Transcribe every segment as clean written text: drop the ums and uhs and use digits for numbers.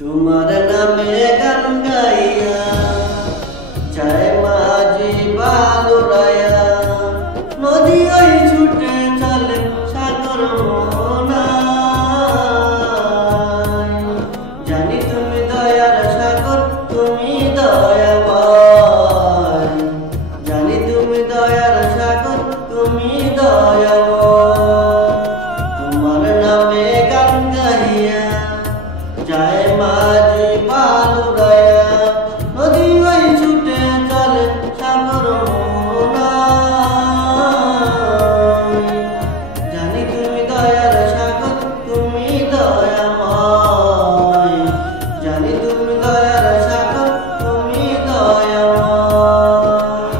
তোমার নামে গান গাইয়া যায় মাঝি বালুরায়া, নদী ওই ছুটে চলে সাগর মোহনায়। জানি তুমি দয়ার সাগর, তুমি দয়াময়। জানি তুমি দয়ার সাগর, তুমি দয়াময়। তোমার নামে গান গাইয়া যায় মাঝি বালুরায়া, নদী ওই ছুটে চলে সাগর মোহনায়। জানি তুমি দয়ার সাগর, তুমি দয়াময়। জানি তুমি দয়ার সাগর, তুমি দয়াময়।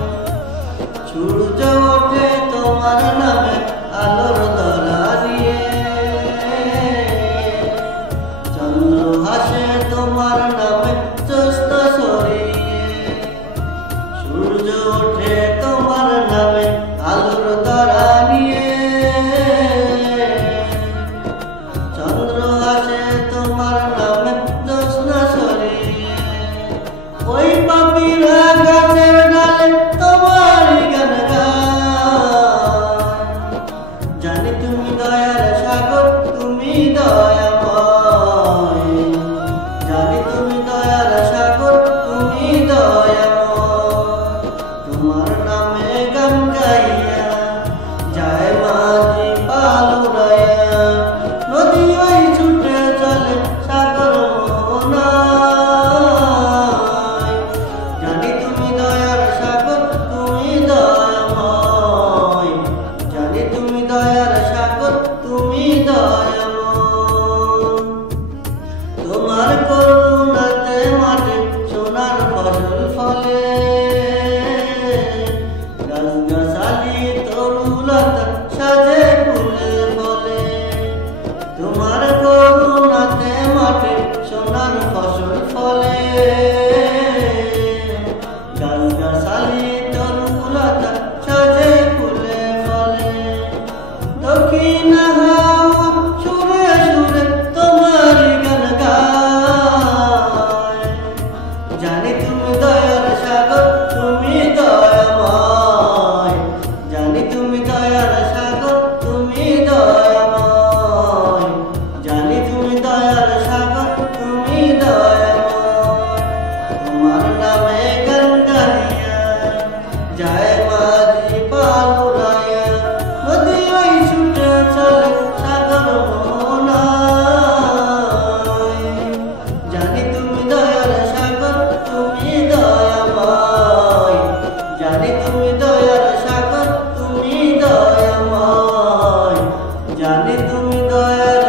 সূর্য ওঠে তোমার নামে আলোর ধরা নিয়ে, চন্দ্র হাসে তোমার নামে জ্যোৎস্না ছড়িয়ে। সূর্য ওঠে তোমার নামে আলোর ধরা নিয়ে, চন্দ্র হাসে তোমার নামে জ্যোৎস্না ছড়িয়ে। ওই পাপীরা গাছের ডালে তোমারই গান গায়। জানি তুমি দয়ার সাগর, তুমি দয়াময়। জানি তুমি দয়ার সাগর, তুমি দয়াময়। তোমার নামে গান গাইয়া যায় মাঝি বালুরায়া, নদী ওই ছুটে চলে সাগর মোহনায়। জানি তুমি দয়ার সাগর, তুমি দয়াময়। জানি তুমি দয়ার সাগর, তুমি দয়াময়। তোমার করুণাতে মাঠে সোনার ফসল ফলে, গাছগাছালি তরুলতা সাজে ফুলে ফলে। তোমার করুণাতে মাঠে সোনার ফসল ফলে, গাছগাছালি তরুলতা সাজে ফুলে ফলে। দক্ষিণ হাওয়া সুরে সুরে তোমারই গান গায়। জানি তুমি দয়ার সাগর, তুমি দয়াময়। জানি তুমি দয়ার সাগর, তুমি দয়াময়। জানি তুমি দয়ার সাগর, তুমি দয়াময়। তোমার নামে গান গাইয়া যায় মাঝি বালুরায়া, নদী ওই ছুটে চলে সাগর মোহনায়। জানি তুমি দয়ার সাগর, তুমি দয়াময়। জানি তুমি দয়ার সাগর, তুমি দয়াময়। জানি তুমি দয়ার